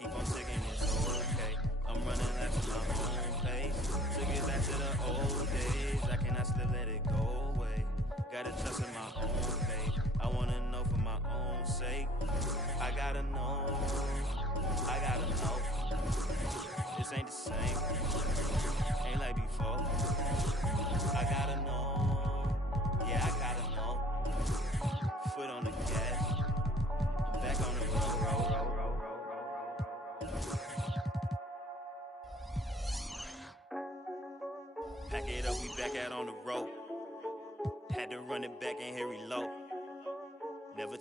Keep on ticking, it's okay. I'm running laps at my own pace. Took it back to the old days. I cannot slip, let it go away. Gotta trust in my own faith. I wanna know for my own sake. I gotta know. This ain't the same. Ain't like before. I gotta know. Yeah, I gotta know. Foot on the gas. I'm back on the road. Pack it up, we back out on the road. Had to run it back and hit reload. Never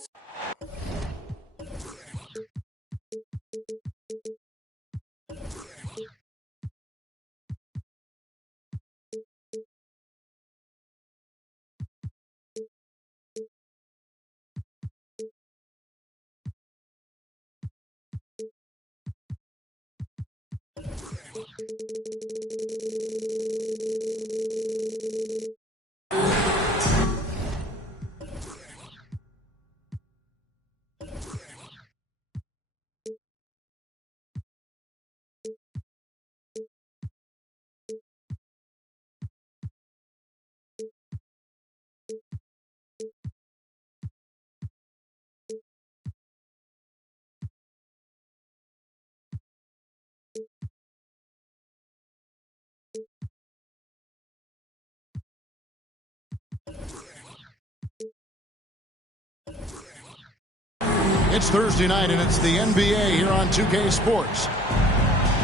It's Thursday night, and it's the NBA here on 2K Sports.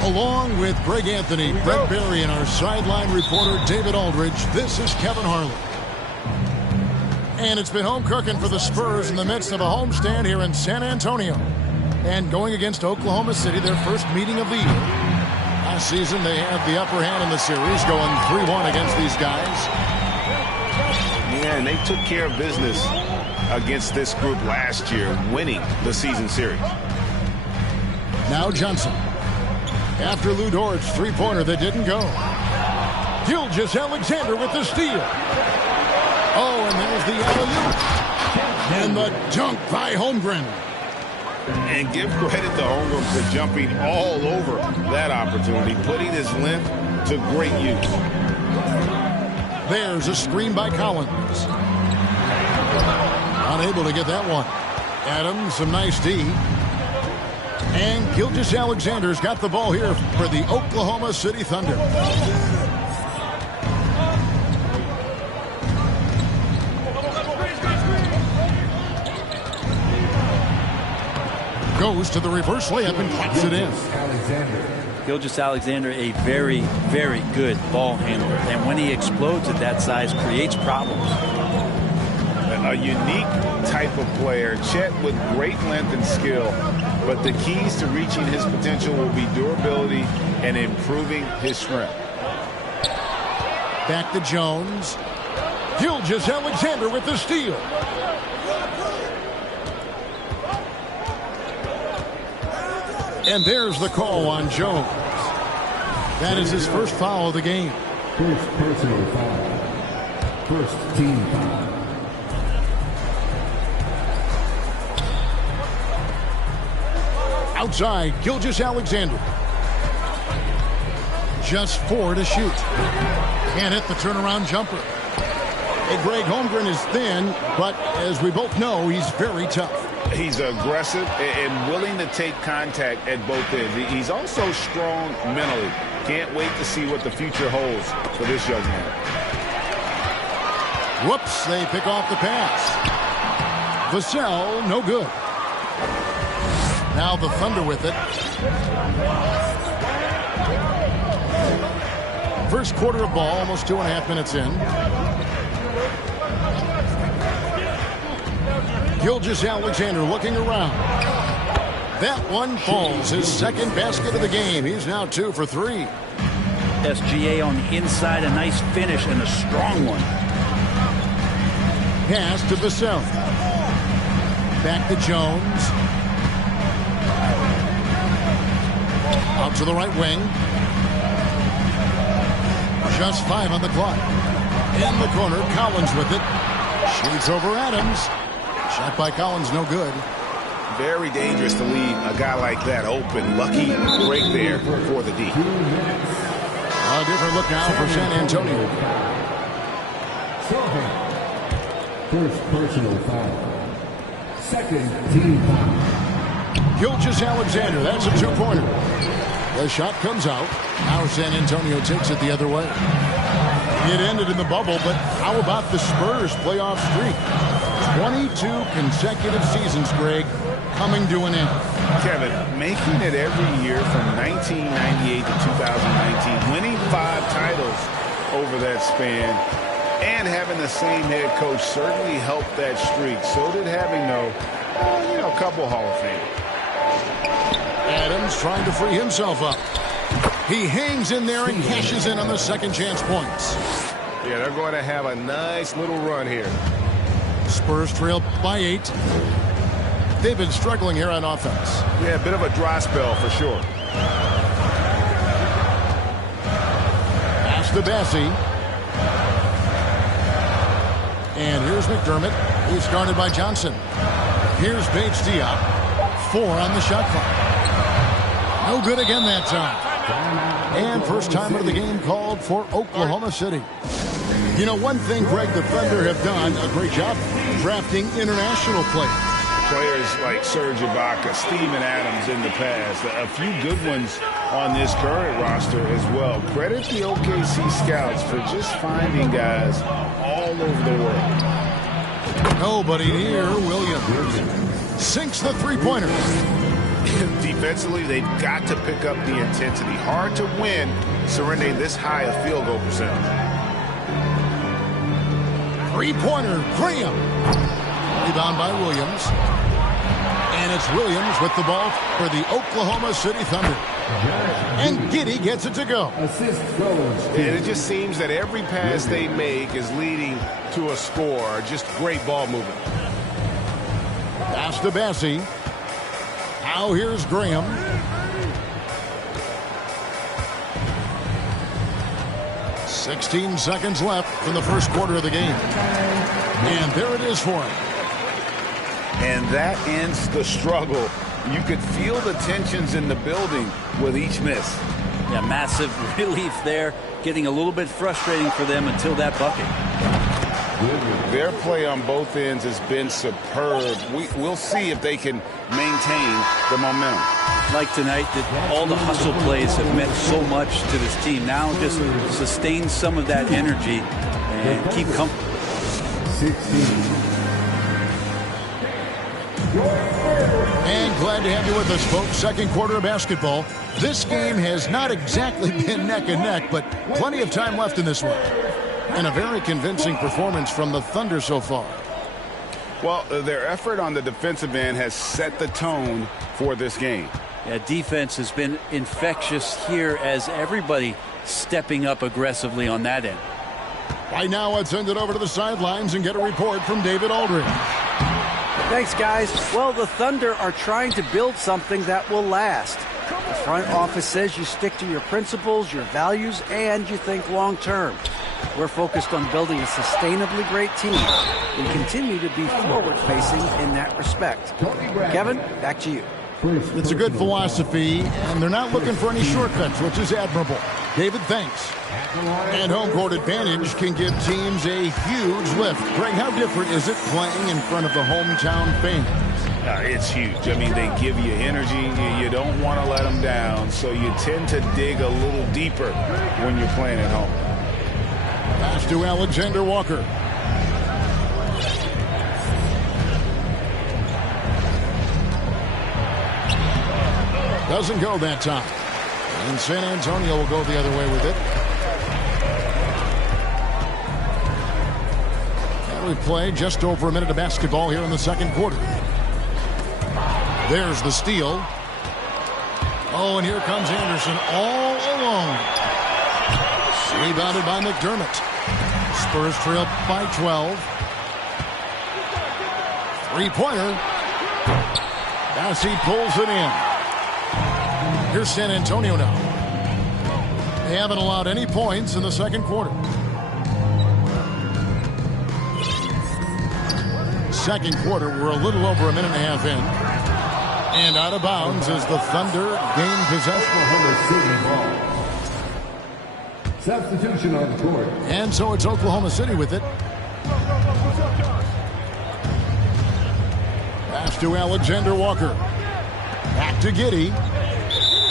Along with Greg Anthony, Brett Berry, and our sideline reporter, David Aldridge, this is Kevin Harlan. And it's been home cooking for the Spurs in the midst of a homestand here in San Antonio. And going against Oklahoma City, their first meeting of the year. Last season, they had the upper hand in the series, going 3-1 against these guys. Yeah, and they took care of business against this group last year, winning the season series. Now Johnson. After Lou Dort's three-pointer that didn't go. Gilgeous-Alexander with the steal. Oh, and there's the alley-oop. And the dunk by Holmgren. And give credit to Holmgren for jumping all over that opportunity, putting his length to great use. There's a screen by Collins. Unable to get that one. Adams, some nice D. And Gilgeous-Alexander's got the ball here for the Oklahoma City Thunder. Goes to the reverse layup and claps it in. Gilgeous-Alexander, a very, very good ball handler. And when he explodes at that size, creates problems. A unique type of player. Chet with great length and skill. But the keys to reaching his potential will be durability and improving his strength. Back to Jones. Gilgeous-Alexander with the steal. And there's the call on Jones. That is his first foul of the game. First personal foul. First team foul. Outside, Gilgeous-Alexander. Just 4 to shoot. Can't hit the turnaround jumper. Hey, Greg, Holmgren is thin, but as we both know, he's very tough. He's aggressive and willing to take contact at both ends. He's also strong mentally. Can't wait to see what the future holds for this young man. Whoops, they pick off the pass. Vassell, no good. Now the Thunder with it. First quarter of ball, almost 2.5 minutes in. Gilgeous-Alexander looking around. That one falls. His second basket of the game. He's now 2 for 3. SGA on the inside, a nice finish and a strong one. Pass to Vassell. Back to Jones. Out to the right wing. Just 5 on the clock. In the corner, Collins with it. Shoots over Adams. Shot by Collins, no good. Very dangerous to leave a guy like that open. Lucky break there for the D. A different look now for San Antonio. First personal foul. Second team foul. Gilgeous-Alexander, that's a 2-pointer. The shot comes out. Now San Antonio takes it the other way. It ended in the bubble, but how about the Spurs playoff streak? 22 consecutive seasons, Greg, coming to an end. Kevin, making it every year from 1998 to 2019, winning 5 titles over that span, and having the same head coach certainly helped that streak. So did having, a couple Hall of Famers. Adams trying to free himself up. He hangs in there and cashes in on the second chance points. Yeah, they're going to have a nice little run here. Spurs trail by 8. They've been struggling here on offense. Yeah, a bit of a dry spell for sure. Pass to Bassey. And here's McDermott. He's guarded by Johnson. Here's Bates Diop. 4 on the shot clock. No good again that time. And first time of the game called for Oklahoma City. You know, one thing, Greg, the Thunder have done a great job drafting international players. Players like Serge Ibaka, Steven Adams in the past, a few good ones on this current roster as well. Credit the OKC scouts for just finding guys all over the world. Nobody near Williams. Sinks the three-pointer. Defensively, they've got to pick up the intensity. Hard to win surrendering this high a field goal percentage. Three-pointer, Graham. Rebound by Williams. And it's Williams with the ball for the Oklahoma City Thunder. And Giddey gets it to go. Assist goes. And it just seems that every pass they make is leading to a score. Just great ball movement. Pass to Bassey. Now here's Graham. "16 seconds left from the first quarter of the game. And there it is for him. And that ends the struggle. You could feel the tensions in the building with each miss. Yeah, massive relief there. Getting a little bit frustrating for them until that bucket. Their play on both ends has been superb. We'll see if they can maintain the momentum. Like tonight, that all the hustle plays have meant so much to this team. Now just sustain some of that energy and keep comfortable. 16. And glad to have you with us, folks. Second quarter of basketball. This game has not exactly been neck and neck, but plenty of time left in this one. And a very convincing performance from the Thunder so far. Well, their effort on the defensive end has set the tone for this game. Yeah, defense has been infectious here as everybody stepping up aggressively on that end. Right now, let's send it over to the sidelines and get a report from David Aldridge. Thanks, guys. Well, the Thunder are trying to build something that will last. The front office says you stick to your principles, your values, and you think long term. We're focused on building a sustainably great team and continue to be forward-facing in that respect. Kevin, back to you. It's a good philosophy, and they're not looking for any shortcuts, which is admirable. David, thanks. And home court advantage can give teams a huge lift. Greg, how different is it playing in front of the hometown fans? It's huge. I mean, they give you energy. You don't want to let them down, so you tend to dig a little deeper when you're playing at home. Pass to Alexander Walker. Doesn't go that time. And San Antonio will go the other way with it. And we play just over a minute of basketball here in the second quarter. There's the steal. Oh, and here comes Anderson all alone. Rebounded by McDermott. Spurs trail by 12. Three-pointer. Bassey pulls it in. Here's San Antonio now. They haven't allowed any points in the second quarter. Second quarter, we're a little over a minute and a half in. And out of bounds as the Thunder gain possession. Substitution on the court. And so it's Oklahoma City with it. Pass to Alexander Walker. Back to Giddey.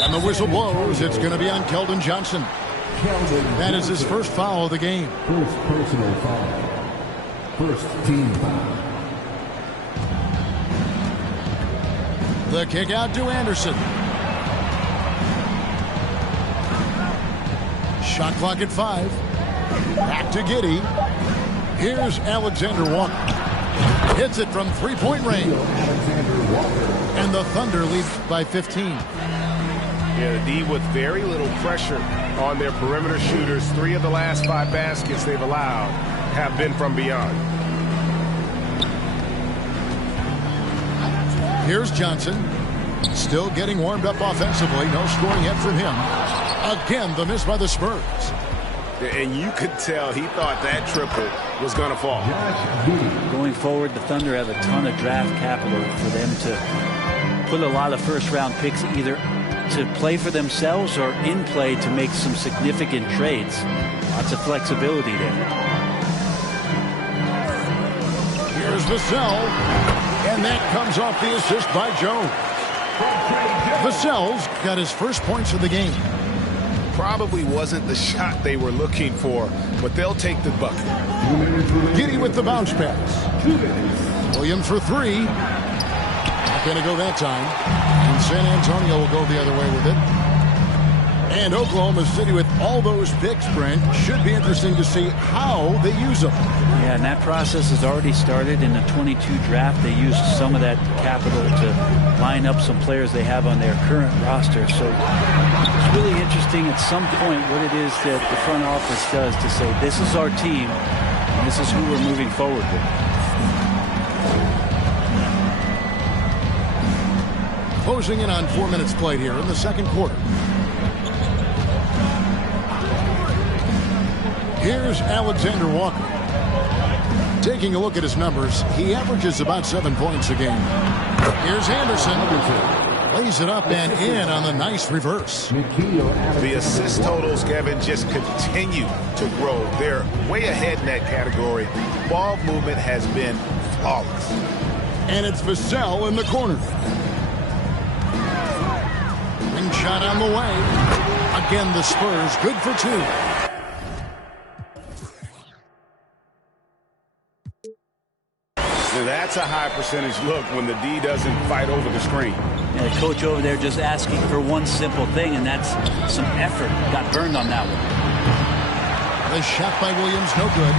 And the whistle blows. It's going to be on Keldon Johnson. That is his first foul of the game. First personal foul. First team foul. The kick out to Anderson. Shot clock at 5. Back to Giddey. Here's Alexander Walker. Hits it from three-point range. And the Thunder lead by 15. Yeah, the D with very little pressure on their perimeter shooters. 3 of the last 5 baskets they've allowed have been from beyond. Here's Johnson. Still getting warmed up offensively. No scoring yet from him. Again, the miss by the Spurs. And you could tell he thought that triple was going to fall. Going forward, the Thunder have a ton of draft capital for them to put a lot of first-round picks either to play for themselves or in play to make some significant trades. Lots of flexibility there. Here's Vassell. And that comes off the assist by Jones. Vassell's got his first points of the game. Probably wasn't the shot they were looking for, but they'll take the bucket. Giddey with the bounce pass. Williams for 3. Not going to go that time. And San Antonio will go the other way with it. And Oklahoma City with all those picks, Brent, should be interesting to see how they use them. Yeah, and that process has already started in the 22 draft. They used some of that capital to line up some players they have on their current roster. So it's really interesting at some point what it is that the front office does to say, this is our team, and this is who we're moving forward with. Closing in on 4 minutes played here in the second quarter. Here's Alexander Walker. Taking a look at his numbers, he averages about 7 points a game. Here's Anderson. Lays it up and in on the nice reverse. The assist totals, Kevin, just continue to grow. They're way ahead in that category. Ball movement has been flawless. And it's Vassell in the corner. Ring shot on the way. Again, the Spurs good for 2. That's a high percentage look when the D doesn't fight over the screen. And the coach over there just asking for one simple thing, and that's some effort. Got burned on that one. The shot by Williams, no good.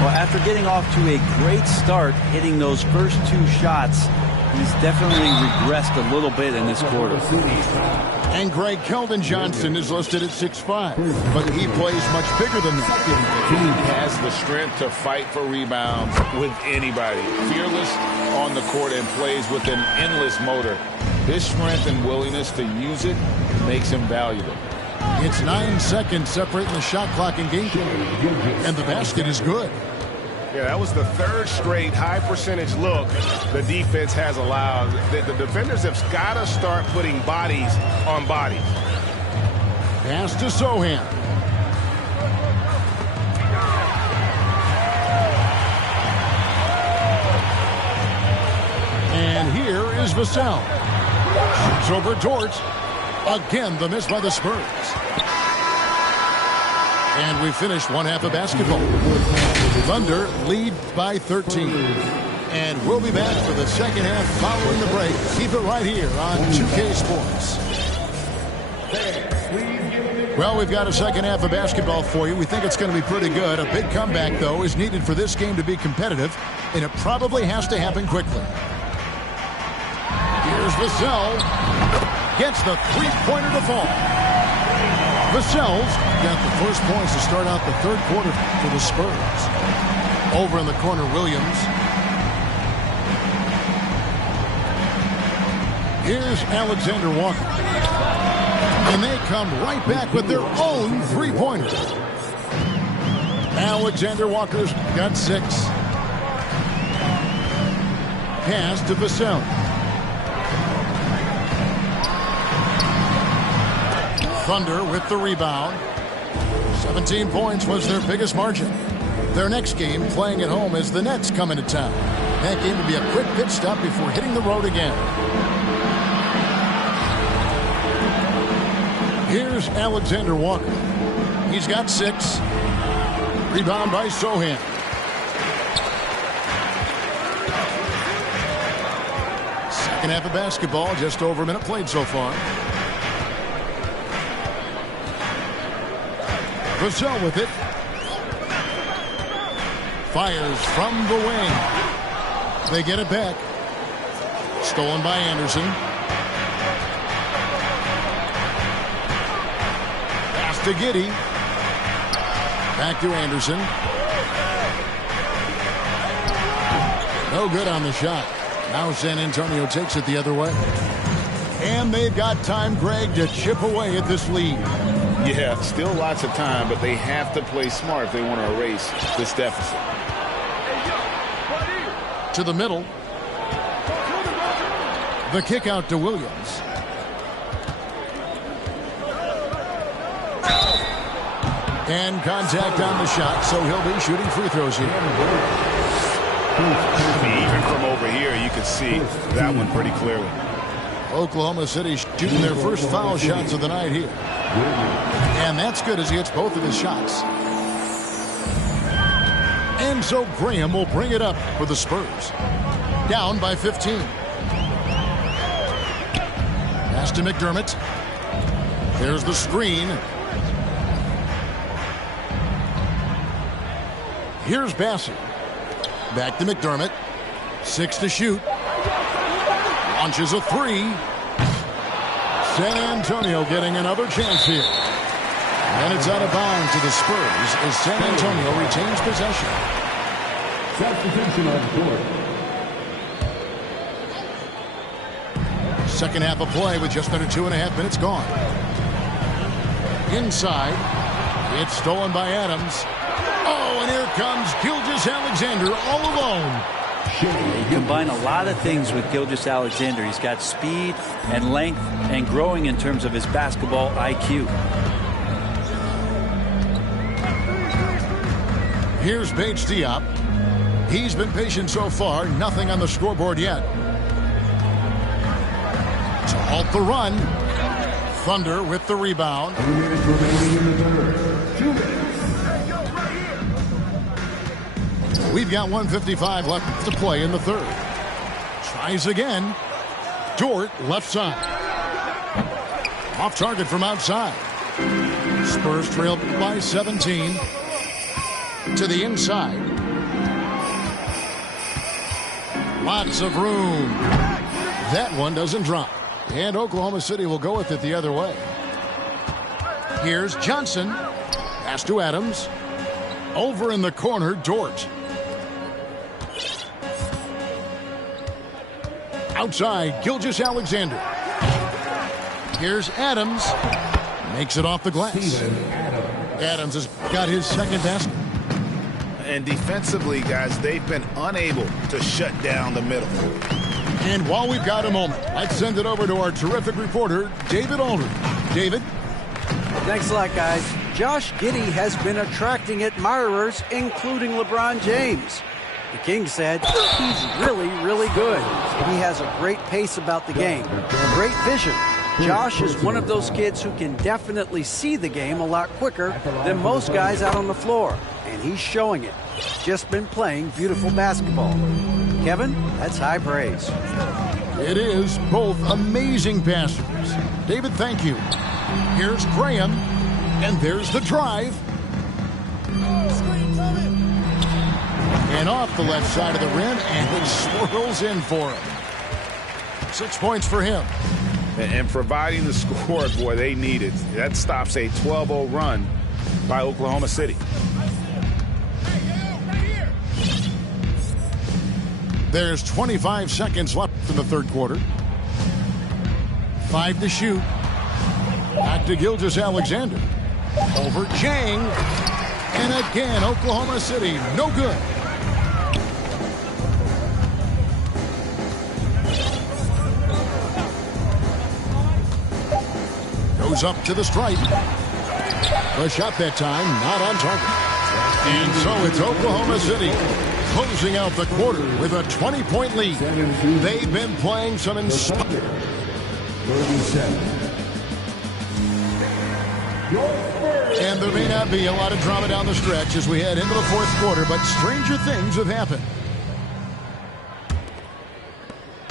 Well, after getting off to a great start, hitting those first 2 shots, he's definitely regressed a little bit in this quarter. And Greg Keldon Johnson is listed at 6'5", but he plays much bigger than that. He has the strength to fight for rebounds with anybody. Fearless on the court and plays with an endless motor. His strength and willingness to use it makes him valuable. It's 9 seconds separating the shot clock and game clock. And the basket is good. Yeah, that was the 3rd straight high percentage look the defense has allowed. The defenders have got to start putting bodies on bodies. Pass to Sohan. And here is Vassell. Shoots over Dort. Again, the miss by the Spurs. And we finished one half of basketball. Thunder lead by 13. And we'll be back for the second half following the break. Keep it right here on 2K Sports. Well, we've got a second half of basketball for you. We think it's going to be pretty good. A big comeback, though, is needed for this game to be competitive, and it probably has to happen quickly. Here's Vassell. Gets the three-pointer to fall. Vassell's got the first points to start out the third quarter for the Spurs. Over in the corner, Williams. Here's Alexander Walker. And they come right back with their own three-pointer. Alexander Walker's got 6. Pass to Vassell. Thunder with the rebound. 17 points was their biggest margin. Their next game, playing at home, as the Nets come into town. That game will be a quick pit stop before hitting the road again. Here's Alexander Walker. He's got 6. Rebound by Sohan. Second half of basketball, just over a minute played so far. Vassell with it. Fires from the wing. They get it back. Stolen by Anderson. Pass to Giddey. Back to Anderson. No good on the shot. Now San Antonio takes it the other way. And they've got time, Greg, to chip away at this lead. Yeah, still lots of time, but they have to play smart if they want to erase this deficit. To the middle. The kick out to Williams. And contact on the shot, so he'll be shooting free throws here. Even from over here, you can see that one pretty clearly. Oklahoma City shooting their first foul shots of the night here. And that's good as he hits both of his shots. And so Graham will bring it up for the Spurs. Down by 15. Pass to McDermott. There's the screen. Here's Bassey. Back to McDermott. 6 to shoot. Launches a 3. San Antonio getting another chance here. And it's out of bounds to the Spurs as San Antonio retains possession. Substitution on the court. Second half of play with just under 2.5 minutes gone. Inside. It's stolen by Adams. Oh, and here comes Gilgeous-Alexander all alone. They combine a lot of things with Gilgeous-Alexander. He's got speed and length and growing in terms of his basketball IQ. Here's Bates Diop. He's been patient so far. Nothing on the scoreboard yet. To halt the run. Thunder with the rebound. 2 minutes remaining in the third. 2 minutes. We've got 1:55 left to play in the third. Tries again. Dort left side. Off target from outside. Spurs trail by 17. To the inside. Lots of room. That one doesn't drop. And Oklahoma City will go with it the other way. Here's Johnson. Pass to Adams. Over in the corner, Dort. Outside, Gilgeous-Alexander. Here's Adams. Makes it off the glass. Adams has got his second basket. And defensively, guys, they've been unable to shut down the middle. And while we've got a moment, let's send it over to our terrific reporter, David Aldridge. David? Thanks a lot, guys. Josh Giddey has been attracting admirers, including LeBron James. The King said he's really, really good. He has a great pace about the game, great vision. Josh is one of those kids who can definitely see the game a lot quicker than most guys out on the floor, and he's showing it. Just been playing beautiful basketball. Kevin, that's high praise. It is. Both amazing passers. David, thank you. Here's Graham, and there's the drive. And off the left side of the rim, and it swirls in for him. 6 points for him. And providing the score, boy, they need it. That stops a 12-0 run by Oklahoma City. There's 25 seconds left in the third quarter. 5 to shoot. Back to Gilgeous-Alexander. Over Jang. And again, Oklahoma City, no good. Goes up to the stripe. A shot that time, not on target. And so it's Oklahoma City closing out the quarter with a 20-point lead. They've been playing some inspiring. 37. And there may not be a lot of drama down the stretch as we head into the fourth quarter, but stranger things have happened.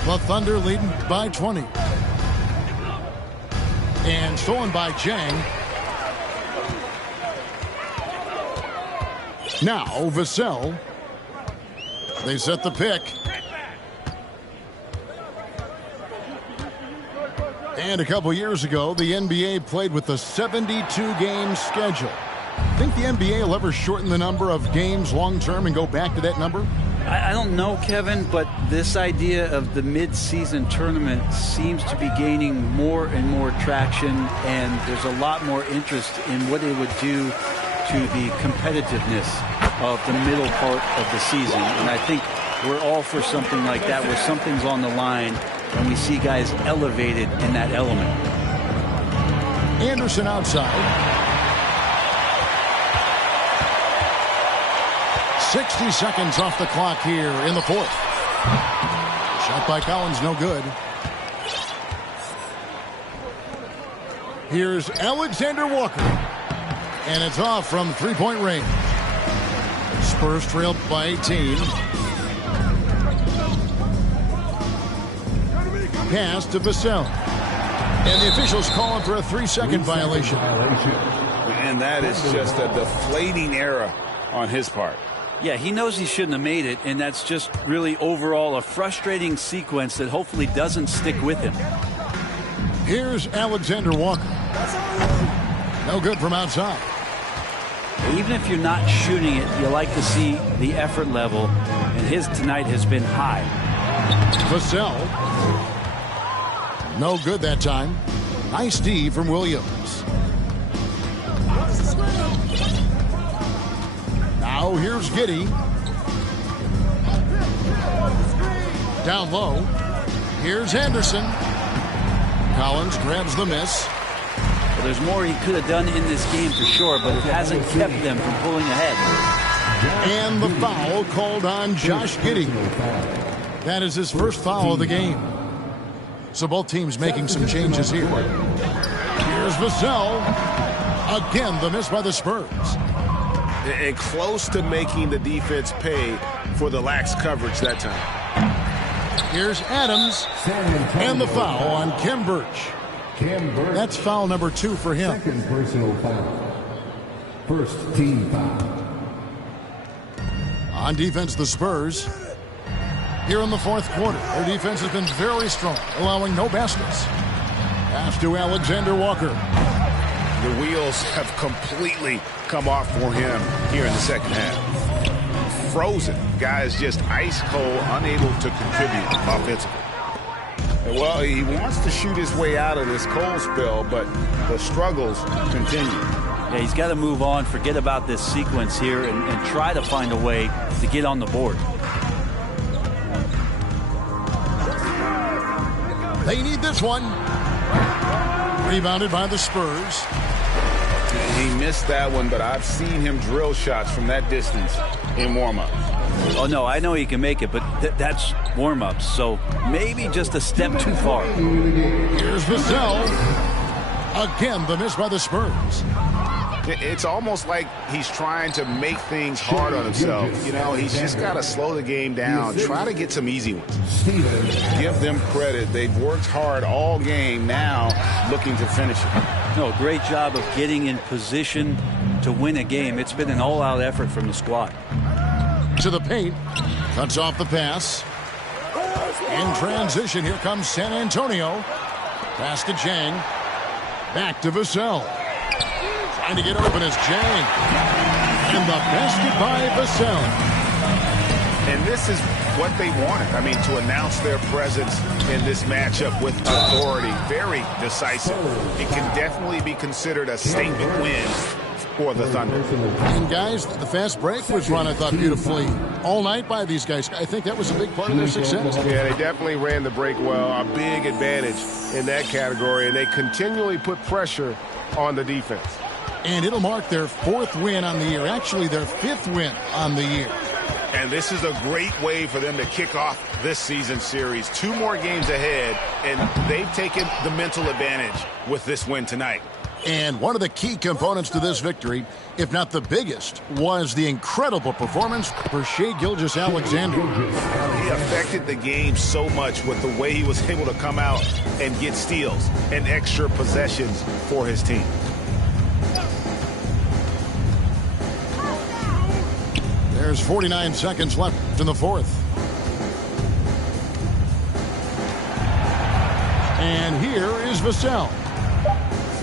The Thunder leading by 20. And stolen by Jang. Now Vassell. They set the pick. And a couple years ago, the NBA played with a 72-game schedule. Think the NBA will ever shorten the number of games long-term and go back to that number? I don't know, Kevin, but this idea of the mid-season tournament seems to be gaining more and more traction, and there's a lot more interest in what it would do to the competitiveness of the middle part of the season. And I think we're all for something like that, where something's on the line and we see guys elevated in that element. Anderson outside. 60 seconds off the clock here in the fourth. Shot by Collins, no good. Here's Alexander Walker. And it's off from three-point range. Spurs trailed by 18. Pass to Vassell. And the officials calling for a 3-second violation. And that is just a deflating error on his part. Yeah, he knows he shouldn't have made it, and that's just really overall a frustrating sequence that hopefully doesn't stick with him. Here's Alexander Walker. No good from outside. Even if you're not shooting it, you like to see the effort level, and his tonight has been high. Vassell. No good that time. Nice D from Williams. Now here's Giddey. Down low. Here's Anderson. Collins grabs the miss. Well, there's more he could have done in this game for sure, but it hasn't kept them from pulling ahead. And the foul called on Josh Giddey. That is his first foul of the game. So both teams making some changes here. Here's Vassell. Again, the miss by the Spurs. And close to making the defense pay for the lax coverage that time. Here's Adams. And the foul on Khem Birch. That's foul number 2 for him. Second personal foul. First team foul. On defense, the Spurs. Here in the fourth quarter, their defense has been very strong, allowing no baskets. Pass to Alexander Walker. The wheels have completely come off for him here in the second half. Frozen. Guys just ice cold, unable to contribute offensively. Well, he wants to shoot his way out of this cold spell, but the struggles continue. Yeah, he's got to move on, forget about this sequence here, and try to find a way to get on the board. They need this one. Rebounded by the Spurs. He missed that one, but I've seen him drill shots from that distance in warm-up. Oh, no, I know he can make it, but that's warm-ups, so maybe just a step too far. Here's Vassell. Again, the miss by the Spurs. It's almost like he's trying to make things hard on himself. You know, he's just got to slow the game down, try to get some easy ones. Give them credit. They've worked hard all game, now looking to finish it. No, great job of getting in position to win a game. It's been an all-out effort from the squad. To the paint. Cuts off the pass. In transition, here comes San Antonio. Pass to Jang. Back to Vassell. Trying to get open is Jang. And the basket by Vassell. And this is what they wanted. I mean, to announce their presence in this matchup with authority, very decisive. It can definitely be considered a statement win for the Thunder. And guys, the fast break was run, I thought, beautifully all night by these guys. I think that was a big part of their success. Yeah, they definitely ran the break well. A big advantage in that category, and they continually put pressure on the defense. And it'll mark their 4th win on the year, actually their 5th win on the year. And this is a great way for them to kick off this season series. 2 more games ahead, and they've taken the mental advantage with this win tonight. And one of the key components to this victory, if not the biggest, was the incredible performance for Shai Gilgeous-Alexander. He affected the game so much with the way he was able to come out and get steals and extra possessions for his team. There's 49 seconds left in the 4th. And here is Vassell.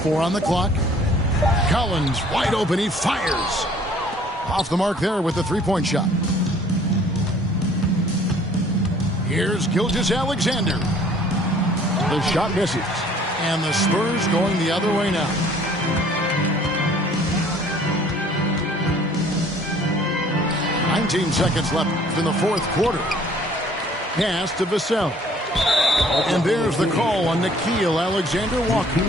4 on the clock. Collins wide open. He fires. Off the mark there with the 3-point shot. Here's Gilgeous-Alexander. The shot misses. And the Spurs going the other way now. "19 seconds left in the 4th quarter. Pass to Vassell. And there's the call on Nickeil Alexander-Walker.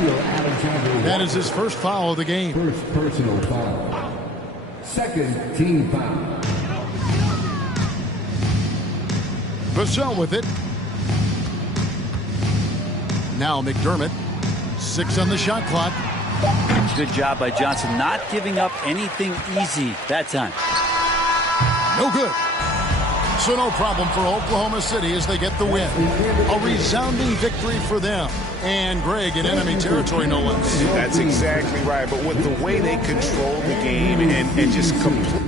That is his first foul of the game. First personal foul. Second team foul. Vassell with it. Now McDermott. 6 on the shot clock. Good job by Johnson, not giving up anything easy that time. No good. So no problem for Oklahoma City as they get the win. A resounding victory for them. And Greg in enemy territory, no less. That's exactly right. But with the way they control the game and just complete.